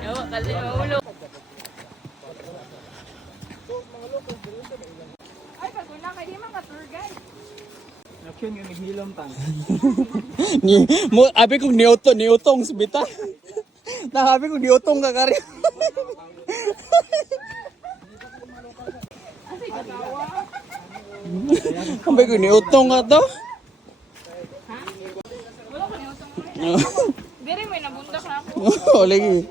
Ewan kasi maulo. Ay, pag wala kayo, di man ka-tour guide. Action yung naghilom tan. Abi kong niutong sibita. Nakabi kong niutong ka kari. Abi kong niutong ka to. Wala ko niyo. Diri may nabundak na ako. Oh, lagi.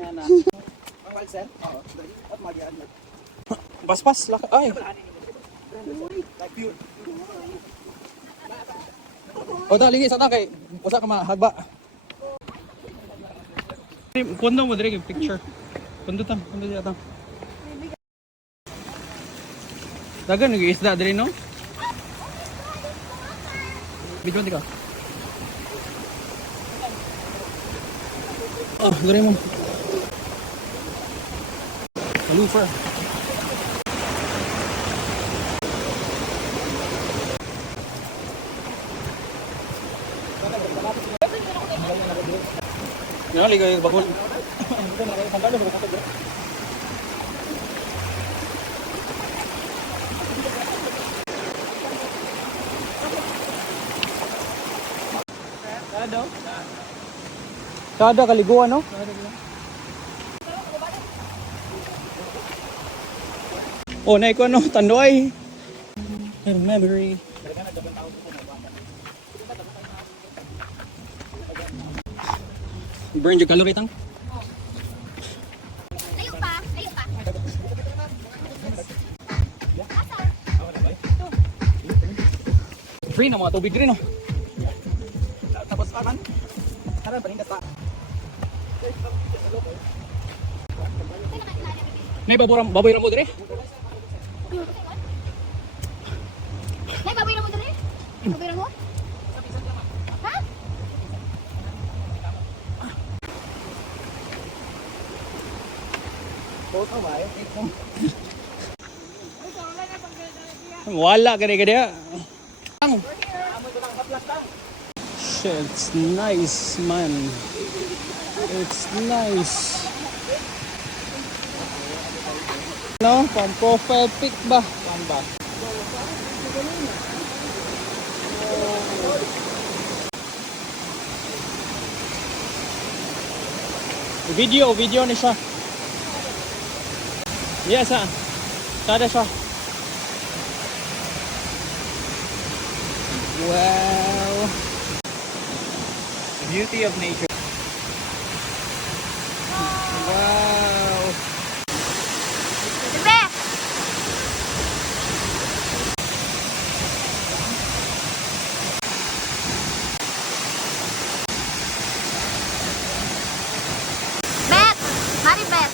Pas lah. Ay. O da lagi sa kay usa ka mahagba. Kundo mo dire picture. Kundo ta. Dagan nag-isda dire no? Video di ka. Oh, dire mo. Looper. Yan, ligay bakul. Kada kaliguan, no? Oh, naik ko no, tandoy. Memory. Burn yung calorie tang. Layo pa. Free na mga tubig rin, no? Tapos kanan. Kanan panindas ta. May baboy ramo dire? Nay, baboy na mo dali. Baboy na mo? Ha? Wala gede-gede. It's nice, man. It's nice. No, pang profile pic ba? Video ni siya. Yes, ah. Tada siya. Wow. The beauty of nature. Wow. Bebe! Bet! Mari bet!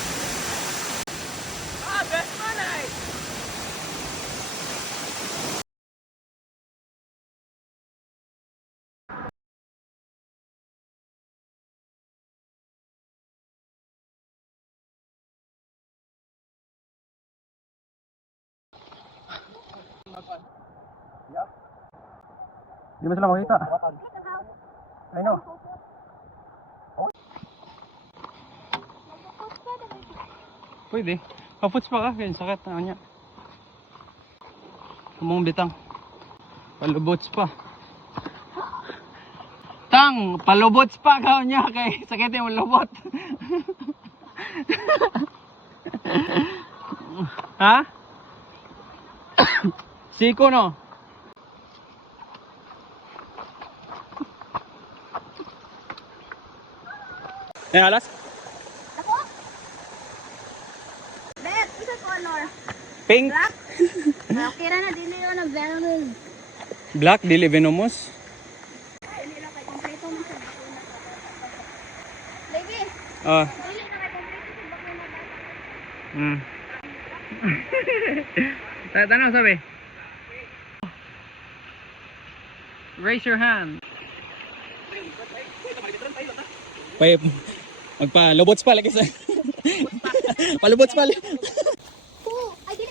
Di ba sila makita? I know. Pwede. Kaputs pa ka, kaya sakit na niya. Kumong bitang. Palubots pa. Tang, palubots pa ka niya kay sakit yung lubot. Ha? Siko no? Alas? Ako? Bet! Isa color. Pink. Black? Okay na dili yun ang venomous. Black, dili venomous. Dili lang kay kompleto mo sa bakuna. Lady! Ah. Dili na kay kompleto sa bakuna. Tanong sabi. Raise your hand. Magpa-lobots pa lagi sa. Palubots pa. Oh, ay di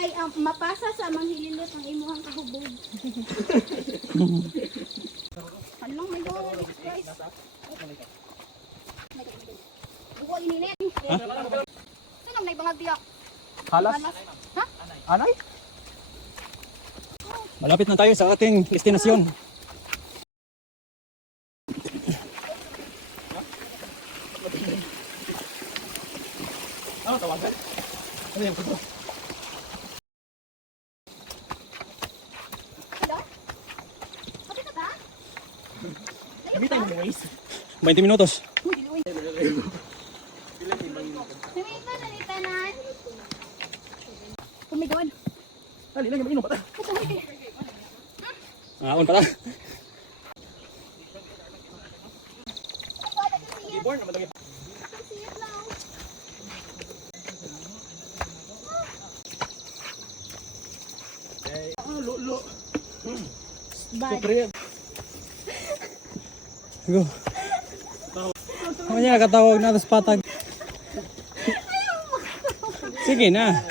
Ay, ang mapasa sa manghililot ang imuhang kahubog. Ano may gawa ng guys? Buko ininit. Sino may bangag tiyak? Halas. Ha? Anay? Malapit na tayo sa ating destinasyon. Ano tawagan? Ano yung kuto? Hello? Kapit ka ba? Gamitan mo yung waste. 20 minutos. Uy, uy. Namit na nanitanan. Kumigon. Dali lang yung mainom pa ta. On pala. Born naman lagi. Lo. Bye. Go. Ano niya katawag na sa patag? Sige na.